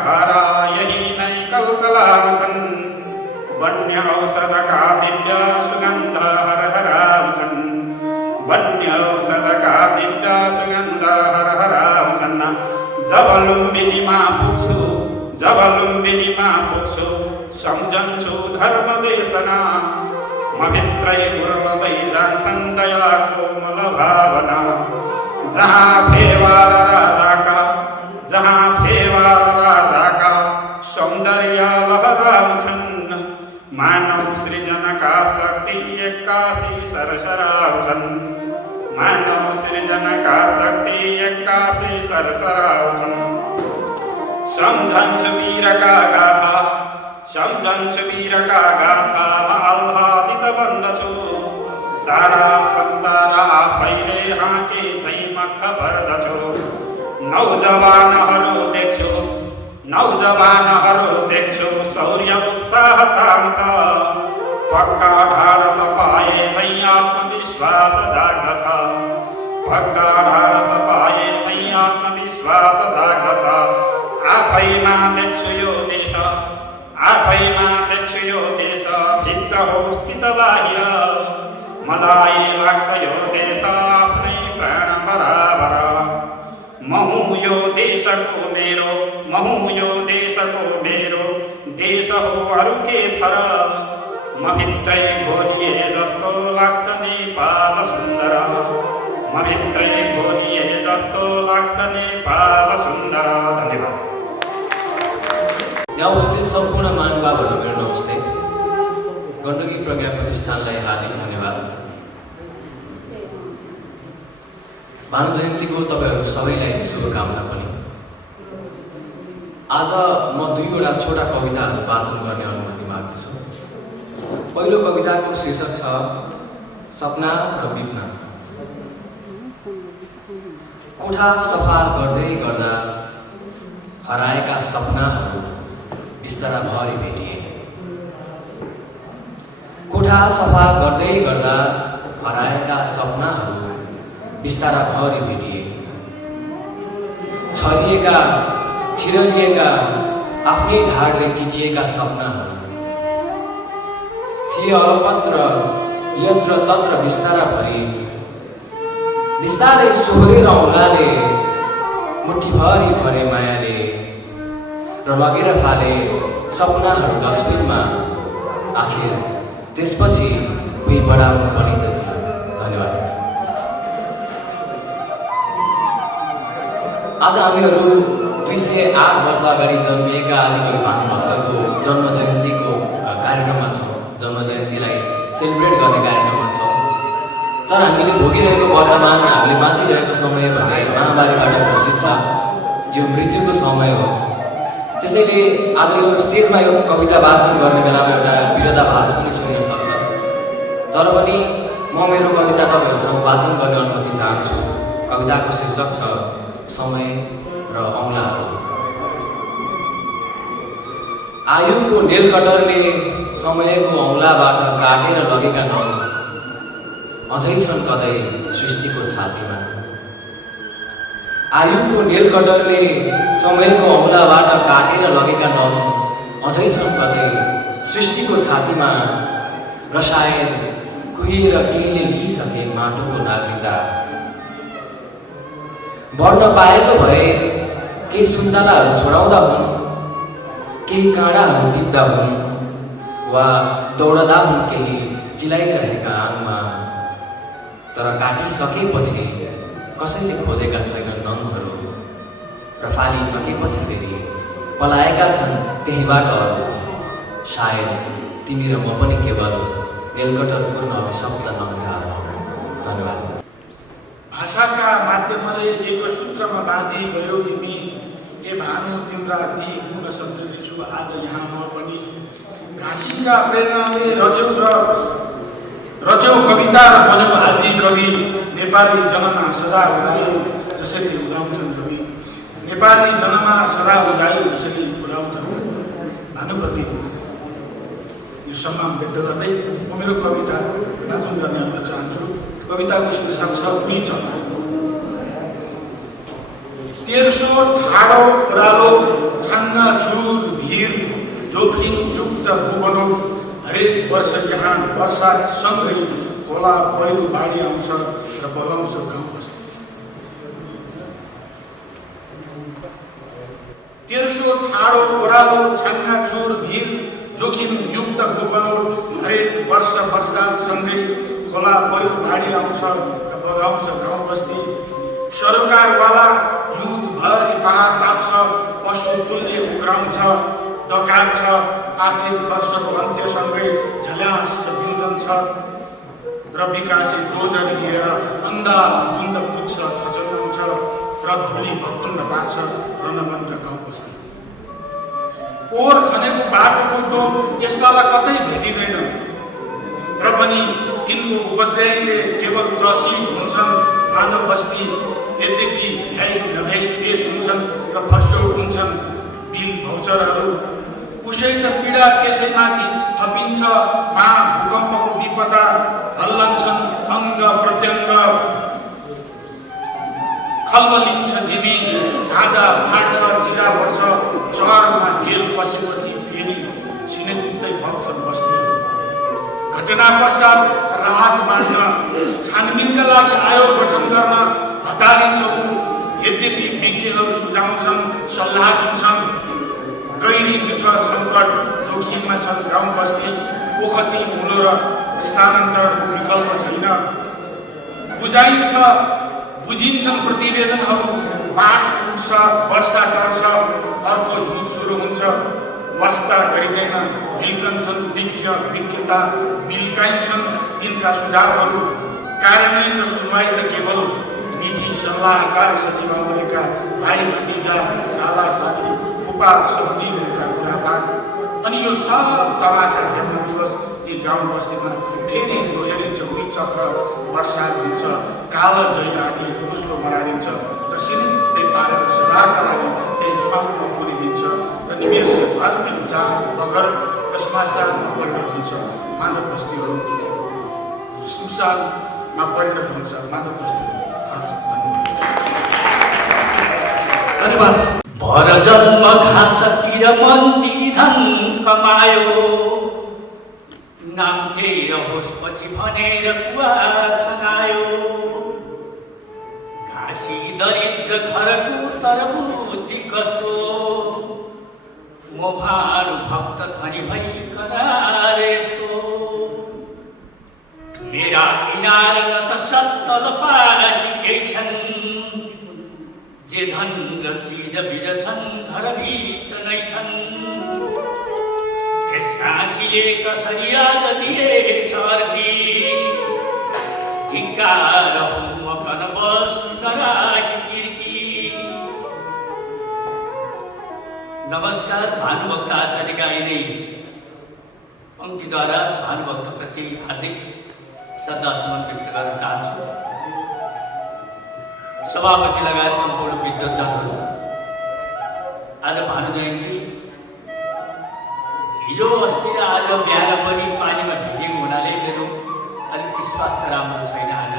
धारा यही नै कलकला छन्। वन्य औषधका दिव्य सुगन्ध हरहराउँछन्। वन्य औषधका दिव्य सुगन्ध हरहराउँछन्। जब लुम्बिनीमा पुग्छु सम्झन्छु धर्म देशना। म भित्रै उर्वदै जान्छन् दया कोमल भावना। जहाँ फेवा राधाका सौन्दर्य लहराउँछन्। मानव सृजनका शक्ति एक्कासी सरसराउँछन्। सम्झन्छु वीरका गाथा म आह्लादित बन्दछु। सारा संसार आफैले हाँके झै मक्ख पर्दछु। नौजवानहरू देख्छु शौर्य उत्साह छान्छ। पक्का ढाडस पाए झै आत्मविश्वास जाग्दछ। आफैमा देख्छु यो देश भित्र होस् कि त बाहिर। मलाई लाग्छ यो देश आफ्नै प्राण बराबर। महु यो देशको मेरो देश हो अरू के छ र। म भित्रै घोलिए जस्तो लाग्छ नेपाल सुन्दर। धन्यवाद। यहाँ उपस्थित सम्पूर्ण महानुभावहरू मेरो नमस्ते। गण्डकी प्रज्ञा प्रतिष्ठानलाई हार्दिक धन्यवाद। भानु जयन्तीको तपाईँहरू सबैलाई शुभकामना पनि। आज म 2वटा छोटा कविताहरू वाचन गर्ने अनुमति माग्दछु। पहिलो कविताको शीर्षक छ सपना र विपना। कोठा सफा गर्दै गर्दा हराएका सपनाहरू बिस्तारा भरि भेटिए। कोठा सफा गर्दै गर्दा हराएका सपनाहरू बिस्तारा भरि भेटिए। छिरलिएका आफ्नै ढाडले किचिएका सपनाहरू थिए अलपत्र यत्र तत्र बिस्तारा भरि। बिस्तारै सोहोरेर औँलाले मुठीभरि भरे मायाले र लगेर फाले सपनाहरू डस्टबिनमा। आखिर त्यसपछि भुइँ बढाउनु पनि त थियो। धन्यवाद। आज हामीहरू 208 वर्ष अगाडि जन्मिएका आदिकवि भानुभक्तको जन्म जयन्तीको कार्यक्रममा छौँ। जन्म जयन्तीलाई सेलिब्रेट गर्ने कार्यक्रममा छौँ। तर हामीले भोगिरहेको वर्तमान, हामीले बाँचिरहेको समय भने महामारीबाट ग्रसित छ। यो मृत्युको समय हो। त्यसैले आज यो स्टेजमा यो कविता वाचन गर्ने बेलामा एउटा विरोधाभास पनि सुन्न सक्छ। तर पनि म मेरो कविता तपाईँहरूसँग वाचन गर्ने अनुमति चाहन्छु। कविताको शीर्षक छ समय र औँलाहरू। आयुको नेलकटरले समयको औँलाबाट काटेर लगेका नौँ अझै छन् कतै सृष्टिको छातीमा। आयुको नेलकटरले समयको औँलाबाट काटेर लगेका नौँ अझै छन् कतै सृष्टिको छातीमा। र सायद कुहिएर केहीले लिइसके माटोको नागरिकता। बढ्न पाएको भए केही सुन्तलाहरू छोडाउँदा हुन्, केही काँडाहरू टिप्दा हुन्, वा दौडदा हुन् केही चिलाइरहेका आङमा। तर काटिसकेपछि कसैले खोजेका छैनन् नङहरू। र फालिसकेपछि फेरि पलाएका छन् त्यहीबाट अरू। सायद तिमी र म पनि केवल रेलकटर पूर्ण शब्द नग्राह। धन्यवाद। भाषाका माध्यमले एक सूत्रमा बाँधी गयो तिमी, ए भानु तिम्रा ती गुण सम्झिँदै छु आज यहाँ म पनि। घाँसीका प्रेरणाले रच्यौ कविता र बन्यो आदि कवि। नेपाली जनमा सदा उदायो जसरी उदाउँछन् कवि। नेपाली जनमा सदा उदायो जसरी उदाउँछन् कवि। भानुप्रति यो सम्मान व्यक्त गर्दै म मेरो कविता वाचन गर्न चाहन्छु। कविताको शीर्षक छ उही चन्द्र। तेर्सो ठाडो ओह्रालो छाङ्गा झुर भिर जोखिम युक्त भूबनो। हरेक वर्ष यहाँ वर्षात सँगै खोला पहिरो बाढी आउँछ र बगाउँछ गाउँ बस्ती। तेर्सो ठाडो ओह्रालो छाङ्गा झुर भिर जोखिम युक्त भूबनो। हरेक वर्ष वर्षात सँगै खोला पहिरो बाढी आउँछ र बगाउँछ गाउँ बस्ती। सरोकारवाला युद्धभरि पहाड ताप्छ, पशु तुल्य उक्राउँछ, डकार्छ। आर्थिक वर्षको अन्त्यसँगै झल्यास बिउजन छ र विकासे डोजर लिएर अन्धाधुन्द पुग्छ, छचल्लाउँछ र धुली भक्कुण्ड पार्छ रणबन्ध गाउँ बस्ती। पोहोर खनेको बाटोको डोब यसपाला कतै भेटिँदैन र पनि तिनको उपद्रवले केवल त्रसित हुन्छन् मानव बस्ती। यद्यपि भ्याइ नभ्याइ पेश हुन्छन् र फर्स्यो हुन्छन् बिल भौचरहरू। उसै त पीडा त्यसैमाथि थपिन्छ महाभूकम्पको विपदा। हल्लन्छन् अङ्ग प्रत्यङ्ग, खल्बलिन्छ जिमी, गाजा फाट्छ, चिरा पर्छ। चहरमा ढेल पसेपछि फेरि छिनेत्तै बग्छन् बस्तीहरू। घटना पश्चात राहत बाँड्न छानबिनका लागि आयोग गठन गर्न हतारिन्छौँ। यद्यपि विज्ञहरू सुझाउँछन्, सल्लाह दिन्छन्। गहिरिएको छ सङ्कट, जोखिममा छन् गाउँ बस्ती। ओखती हुलो र स्थानान्तरणको विकल्प छैन। बुझिन्छन् प्रतिवेदनहरू। बाढ उठ्छ, वर्षा टर्छ, अर्को हिउँ सुरु हुन्छ। वास्ता गरिँदैन, बिल्कन्छन् विज्ञता, बिल्काइन्छन् तिनका सुझावहरू। कार्यान्वयन र सुनवाई त केवल निजी सल्लाहकार सचिवालयका भाइ भतिजा, साला साथी, फुपा सब्जीहरूका कुराकाट। अनि यो सब तमासा हेर्न दिवस ती गाउँ बस्तीमा फेरि दोहोरिन्छ उही चक्र। वर्षा हुन्छ, कालो जय आदि उसको मरारिन्छ र सिरित्तै पारेर सदाका लागि त्यही स्वप्न पुरिदिन्छ र निवेश धार्मिक जान बगर र श्मशानमा परिणत हुन्छ मानव बस्तीहरू। सुसानमा परिणत हुन्छ मानव बस्तीहरू। धन्यवाद। भर जन्म घाँसतिर मन्दी धन कमायो, नाम केही रहोस् पछि भनेर कुवा खनायो। घाँसी दरिद्र घरको तर बुद्धि कस्तो, म भानु भक्त धनी भई करार यस्तो। मेरा किनार न त सत्तल पाटी केही छन्, जे धन र चिज बिज छन् घरभित्र नै छन्। त्यस घाँसीले कसरी आज दिएछ अर्ती, धिक्कार हो म कन बस्नु नराखी कीर्ति। नमस्कार। भानुभक्त आचार्यका यिनै पंक्तिद्वारा भानुभक्तप्रति हार्दिक श्रद्धासुमन व्यक्त गर्न चाहन्छु। सभापति लगायत सम्पूर्ण विद्वतजनहरू, आज भानु जयन्ती। हिजो अस्ति र आज बिहान पनि पानीमा भिजेको हुनाले मेरो अलिकति स्वास्थ्य राम्रो छैन। आज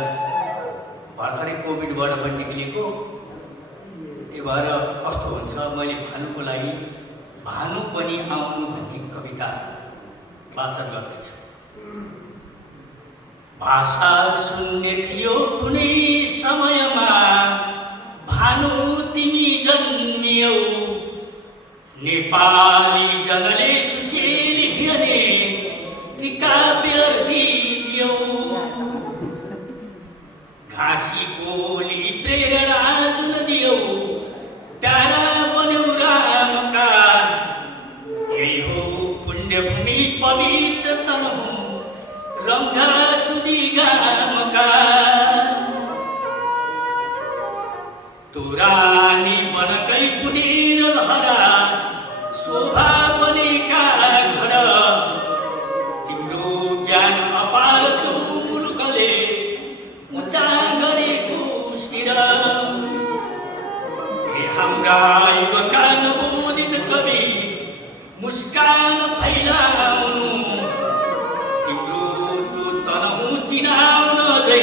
भर्खरै कोभिडबाट पनि निक्लिएको। त्यही भएर कस्तो हुन्छ, मैले भानुको लागि भानु पनि आउनु भन्ने कविता वाचन गर्दैछु। भाषा शून्य थियो कुनै समयमा, भानु तिमी जन्मियौ। नेपाली जनले सुशील हिँड्ने ती काव्यर्थी दियौ। घाँसी कोली प्रेरणा जुन दियौ, तारा बन्यौ रामका। यही हो पुण्यभूमि पवित्र तन हो रम्धा चुदी गामका तोरानी बनकै पुनेर लहरा शोभा बनेका घर तिम्रो ज्ञान अपार तो मुलुकले उचा गरेको शिर हे हाम्रा युवका नवोदित कवि मुस्कान फैलाउनु तिम्रो तो तनहु चिनाउन जै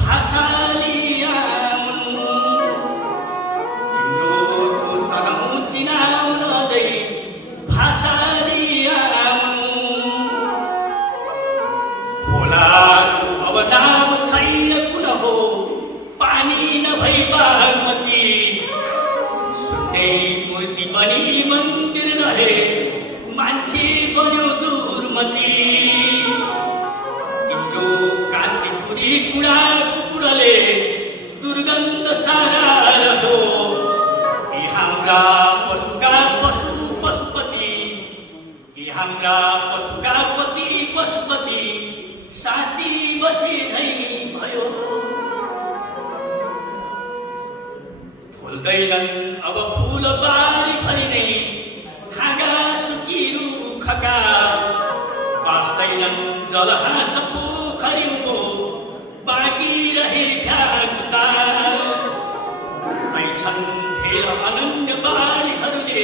भाषा लियाउनु तिम्रो तो तनहु चिनाउन जै भाषा लियाउनु खोलाको अब नाम छैन कुन हो पानी नभई बागमती सुन्ने मूर्ति बनी मन्दिर रहे मान्छे बन्यो दुर्मती तिम्रो कान्तिपुरी कुडा कुकुरले दुर्गन्ध सारा रह्यो यी हाम्रा पशुका पशु पशुपति यी हाम्रा पशुका पति पशुपति साँची बसे झै भयो फुल्दैनन् अब फुल बारी भरि नै हाँगा सुकिरु खका बाँच्दैनन् जलहाँस पोखरीको बाँकी रहे भ्यागुता छन् फेर अनन्य बारीहरूले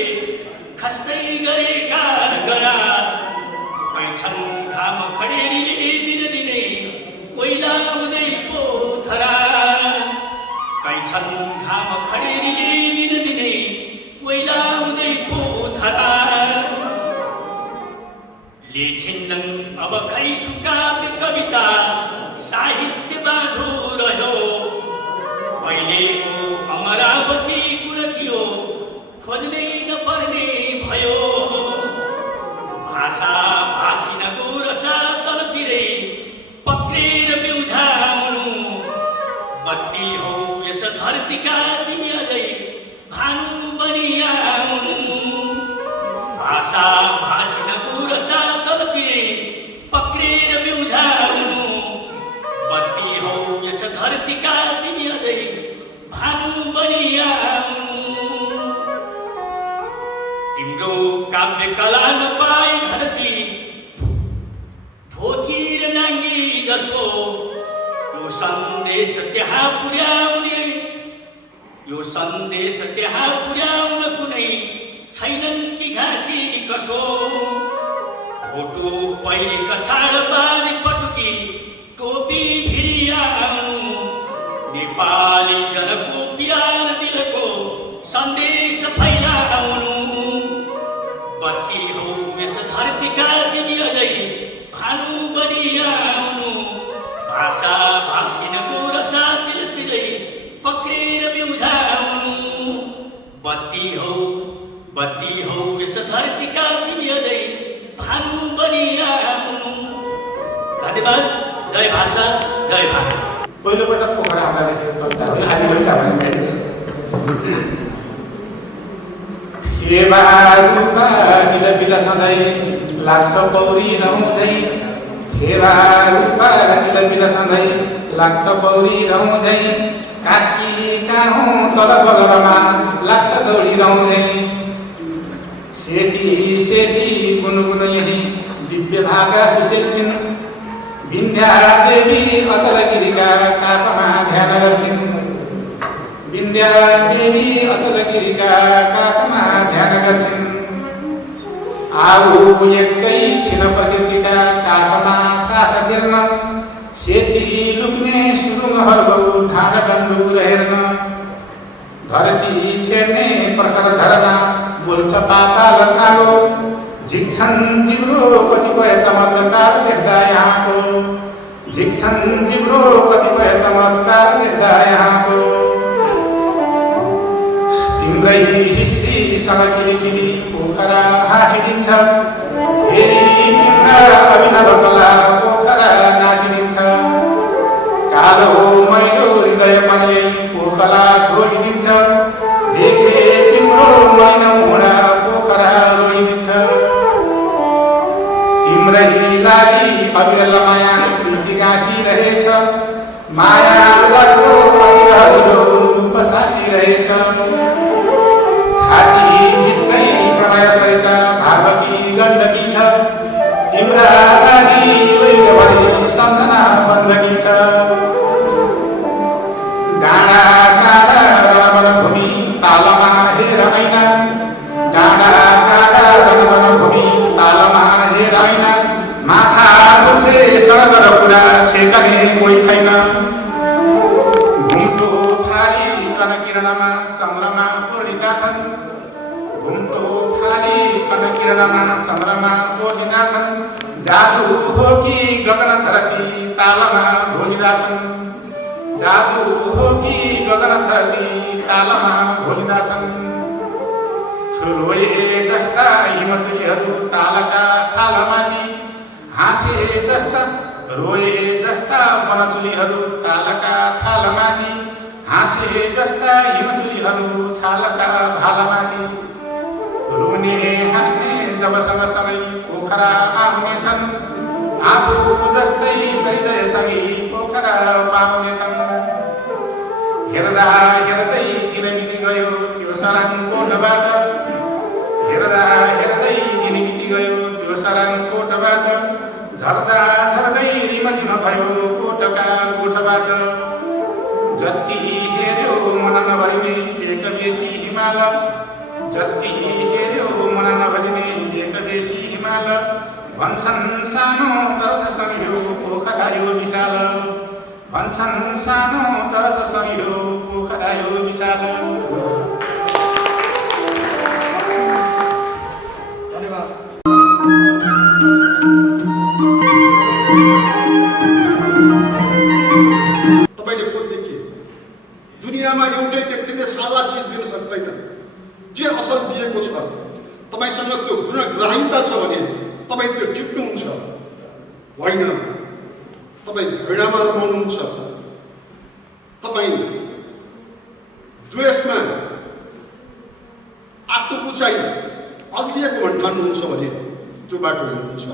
खस्दै गरेका गरा छन् घाम खडेरीले दिनदिनै ओइलाउँदै पोथरा छन् घाम खडेरीले दिनदिनै ओइलाउँदै पोथरा लेखिन्नन् अब खै सुकाव्य कविता साहित्य बाझो रह्यो अहिलेको अमरावती कुन थियो खोज्नै नपर्ने भयो भाषा भाषिनको रसा तलतिरै पक्रेर बिउझाउनु बत्ती हो यस धरतीका तिमी अझै भानु बनिआउनु भाषा भाषिनको रसा तलतिरै पक्रेर बिउझाउनु बत्ती हो यस धरतीका तिमी अझै भानु बनिआउनु तिम्रो काव्य कला नपाई धरती भोकिर नाङ्गी जसो यो सन्देश त्यहाँ पुर्याउने यो सन्देश त्यहाँ पुर्याउन कुनै छैनन् कि घाँसी कसो भोटो पहिरे कछाड बारी पटुकी टोपी भिरियाउनु नेपाली जनको प्यार दिलको सन्देश फैलाउनु बत्ती हो यस धरतीका तिमी अझै भानु बनिआउनु भाषा भाषिनको रसा तिलतिरै पक्रेर बिउझाउनु बत्ती हो यस धरतीका तिमी अझै भानु बनिआउनु धन्यवाद जय भाषा जय भानु पहिलोपटक पोखरा आउँदा लेखेको कविता हो आदि भइसा भन्ने हेबा रूपा बिल बिल सधैँ लाग्छ पौरी नहुँझै हेबा रूपा बिल बिल सधैँ लाग्छ पौरी रहँझै कास्की काहुँ तल बगरमा लाग्छ दौडी रहँझै सेती सेती गुनगुन यही दिव्य भागा सुशील छिन् विन्ध्या देवी अचलगिरीका काखमा ध्यान गर्छिन् विन्ध्या देवी अचलगिरीका काखमा ध्यान गर्छिन् आऊ एकै छिन प्रकृतिका काखमा सास गिर्न सेती लुक्ने सुरुङहरूको ढाँडा डन्डु हेर्न धरती छेड्ने प्रखर झरना बोल्छ पाताल छालो झिक्छन् जिब्रो कतिपय चमत्कार देख्दा यहाँको झिक्छन् जिब्रो कतिपय चमत्कार देख्दा यहाँको तिम्रै हिस्सीसँग किलिकिली पोखरा हाँसिदिन्छ फेरि तिम्रा अभिनव कला पोखरा नाचिदिन्छ कालो मैलो हृदय पनि पोखरा छोडिदिन्छ देखे तिम्रो मैन मुढा पोखरा रोइदिन्छ तिम्रै लागि अविरल माया प्रीति गाँसिरहेछ माया लगको प्रतिरहलो रूप साँचिरहेछ छाती भित्रै प्रणय सहित भावकी गण्डकी छ तिम्रा लागि उहिलेभरि सम्झना बन्दकी छ डाँडा डाँडा रमण भूमि तालमा हेर ऐना डाँडा डाँडा रमण भूमि तालमा हेर ऐना माछा पुछे सगर पुरा छेकने कोही छैन घुम्टो फाली कनकिरणमा चन्द्रमा ओर्लिँदा छन् घुम्टो फाली कनकिरणमा चन्द्रमा ओर्लिँदा छन् जादु हो कि गगन धरती तालमा घोलिँदा छन् जादु हो कि गगन धरती तालमा घोलिँदा छन् रोए जस्ता हिमचुलीहरू तालका छालामाथि हाँसे जस्ता रोए जस्ता वनचुलीहरू तालका छालामाथि हाँसे जस्ता हिमचुलीहरू छालका भालामाथि रुने हाँस्ने जब सँगसँगै पोखरा आउनेछन् आफू जस्तै हृदयसँगै पोखरा पाउनेछन् हेर्दा हेर्दै दिन बिति गयो त्यो सराङकोटबाट हेर्दा हेर्दै दिन बिति गयो त्यो सराङकोटबाट झर्दा झर्दै रिमझिम भयो कोटका गोठबाट जति हेर्यो मन नभरिने एक बेसी हिमाल जति हेर्यो मन नभरिने एक बेसी हिमाल भन्छन् सानो तर समियो पोखरा यो विशाल भन्छन् सानो तर समियो पोखरा यो विशाल तपाईँले को देखे दुनियाँमा एउटै व्यक्तिले सादा चिज दिन सक्दैन जे असल दिएको छ तपाईँसँग त्यो गुणग्राहिता छ भने तपाईँ त्यो टिप्नुहुन्छ होइन तपाईँ घृणामा रमाउनुहुन्छ तपाईँ द्वेषमा आफ्नो उचाइ अग्लिएको भन्ठान्नुहुन्छ भने त्यो बाटो हिँड्नुहुन्छ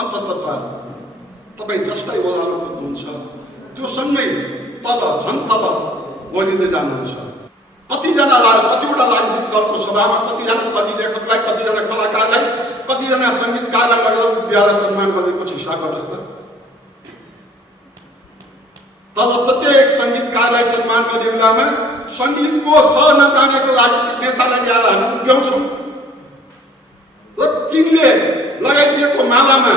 अन्ततः तपाईँ जसलाई ओह्रालो खोज्नुहुन्छ त्यो सँगै तल झन् तल बोलिँदै जानुहुन्छ कतिवटा राजनीतिक दलको सभामा कतिजना कवि लेखकलाई कतिजना कलाकारलाई कतिजना सङ्गीतकारलाई लगेर बिहार सम्मान गरेपछि हिसाब गर्नुहोस् न तर प्रत्येक सङ्गीतकारलाई सम्मान गर्ने बेलामा सङ्गीतको नजानेको राजनीतिक नेतालाई ल्याएर हामी उभ्याउँछौँ र तिनले लगाइदिएको मालामा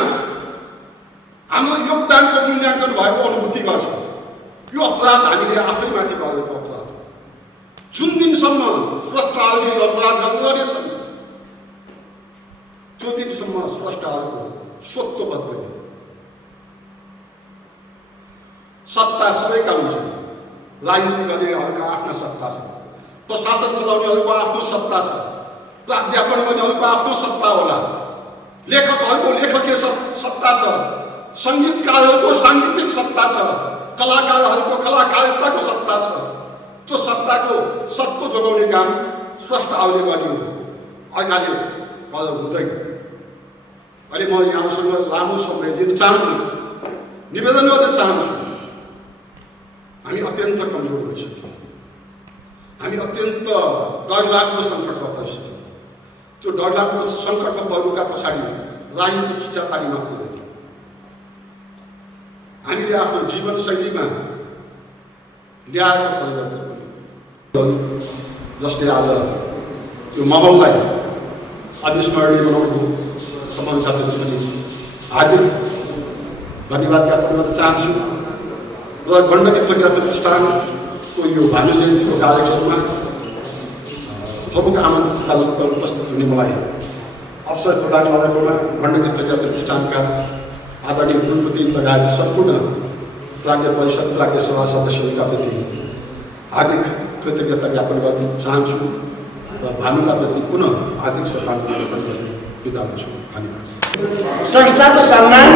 हाम्रो योगदानको मूल्याङ्कन भएको अनुभूति गर्छ यो अपराध हामीले आफैमाथि गरेको अपराध जुन दिनसम्म स्रष्टाहरूले अपराध गर्नेछन् त्यो दिनसम्म स्रष्टाहरूको स्वत्व बद्दैन सत्ता सबैका हुन्छ राजनीति गर्नेहरूका आफ्ना सत्ता छ प्रशासन चलाउनेहरूको आफ्नो सत्ता छ प्राध्यापन गर्नेहरूको आफ्नो सत्ता होला लेखकहरूको लेखकीय सत्ता छ सङ्गीतकारहरूको साङ्गीतिक सत्ता छ कलाकारहरूको कलाकारिताको सत्ता छ त्यो सत्ताको सत्व जोगाउने काम स्रष्टाहरूले गर्ने हो अगाडि गर्दा हुँदैन अहिले म यहाँसँग लामो समय दिन चाहन्छु निवेदन गर्न चाहन्छु हामी अत्यन्त कमजोर भइसक्यौँ हामी अत्यन्त डरलाग्दो सङ्कटमा परिसक्यौँ त्यो डरलाग्दो सङ्कटमा पर्नुका पछाडि राजनीतिक खिचातानी मात्र होइन हामीले आफ्नो जीवनशैलीमा ल्याएको परिवर्तन जसले आज यो माहौललाई अविस्मरणीय बनाउनु तपाईँहरूका प्रति पनि हार्दिक धन्यवाद ज्ञापन गर्न चाहन्छु र गण्डकी प्रज्ञा प्रतिष्ठानको यो भानु जयन्तीको कार्यक्रममा प्रमुख आमन्त्रितका रूपमा उपस्थित हुने मलाई अवसर प्रदान गरेकोमा गण्डकी प्रज्ञा प्रतिष्ठानका आदरणीय कुलपति लगायत सम्पूर्ण प्राज्ञ परिषद प्राज्ञ सभा सदस्यहरूका प्रति हार्दिक कृतज्ञता ज्ञापन गर्न चाहन्छु र भानुका प्रति पुनः हार्दिक श्रद्धाञ्जली अर्पण गर्ने बिदा हुन्छु। धन्यवाद। संस्थाको सम्मान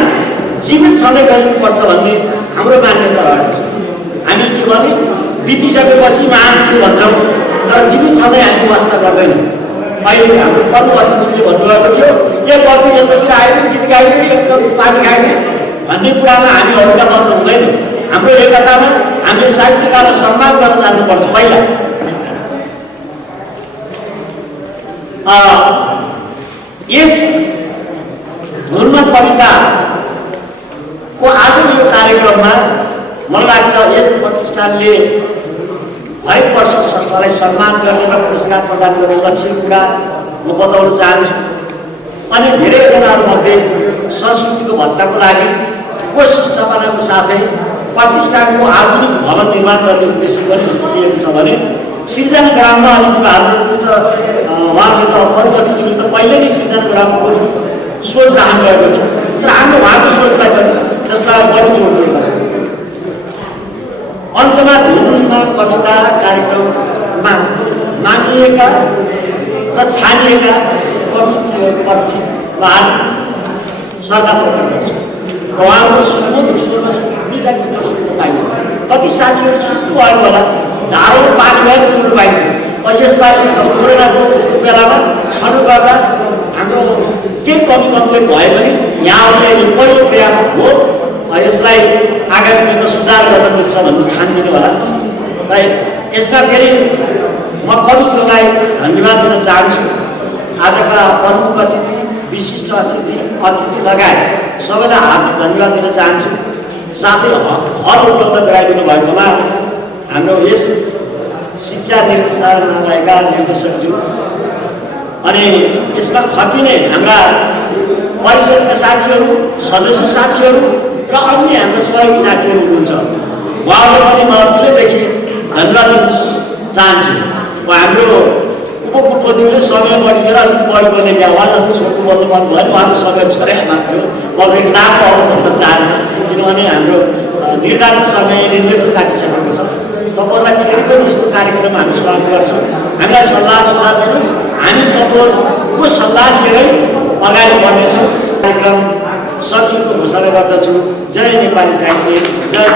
जीवित सधैँ गर्नुपर्छ भन्ने हाम्रो मान्यता रहेको छ। हामी के भने बितिसकेपछि महान छु भन्छौँ तर जीवित सधैँ हामी वास्ता गर्दैनौँ। अहिले हाम्रो पर्व अतिथिले भन्नुभएको थियो एक वर्ष यतातिर आयो गीत गाइदियो एक पानी खाइदियो भन्ने कुरामा हामीहरूका बन्द हुँदैन। हाम्रो एकतामा हामीले साहित्यकारलाई सम्मान गर्न जान्नुपर्छ। पहिला यस धुनमा कविताको आज यो कार्यक्रममा मलाई लाग्छ यस प्रतिष्ठानले हरेक वर्ष संस्थालाई सम्मान गर्ने र पुरस्कार प्रदान गर्ने लक्ष्य कुरा म बताउन चाहन्छु। अनि धेरैजनाहरूमध्ये संस्कृतिको भत्ताको लागि कोष स्थापनाको साथै प्रतिष्ठानको आधुनिक भवन निर्माण गर्ने उद्देश्य पनि स्थिति छ भने सिर्जना ग्राममा अलिक उहाँहरूले त परिपतिज्यूले त पहिले नै सिर्जना ग्रामको सोच राख्नु भएको छ। तर हाम्रो उहाँको सोचलाई पनि त्यसलाई बढी जोड दिएको छ। अन्तमा धुनमा कविता कार्यक्रममा मानिएका र छानिएका कविप्रति श्रद्धा प्रकट गर्छु। उहाँको सुमधुर स्वरमा मिठा गीत सुन्नु पाइन्छ। कति साथीहरू सुन्नु भएको होला, धारो पानी भएर सुन्नु पाइन्छ। यसपालि कोरोनाको यस्तो बेलामा छनु गर्दा हाम्रो केही कमी कमजोरी भए पनि यहाँहरूले पहिलो प्रयास हो यसलाई आगामी दिनमा सुधार गर्न मिल्छ भन्ने ठानिदिनु होला। र यसमा फेरि म कविज्यूलाई धन्यवाद दिन चाहन्छु। आजका प्रमुख अतिथि, विशिष्ट अतिथि लगायत सबैलाई हार्दिक धन्यवाद दिन चाहन्छु। साथै हल उपलब्ध गराइदिनु भएकोमा हाम्रो यस शिक्षा निर्देशनालयका निर्देशकज्यू अनि यसमा खटिने हाम्रा परिषदका साथीहरू, सदस्य साथीहरू र अन्य हाम्रा सहयोगी साथीहरू हुनुहुन्छ। उहाँहरूलाई पनि म अघिल्यैदेखि धन्यवाद दिन चाहन्छु। हाम्रो उपकुलपतिले समय बढिदिएर अलिक बढी बोलेका उहाँ जति छोटो बोल्नु मन भयो उहाँको समय छोरे मात्र हो। म एक लामो अवगत चाहन्न किनभने हाम्रो निर्धारित समयले नै काटिसकेको छ। तपाईँहरूलाई फेरि पनि यस्तो कार्यक्रम हामी स्वागत गर्छौँ। हामीलाई सल्लाह सुझाव दिनुहोस्, हामी तपाईँहरूको सल्लाह लिएरै अगाडि बढ्नेछौँ। कार्यक्रम सकिएको घोषणा गर्दछु। जय नेपाली साहित्य, जय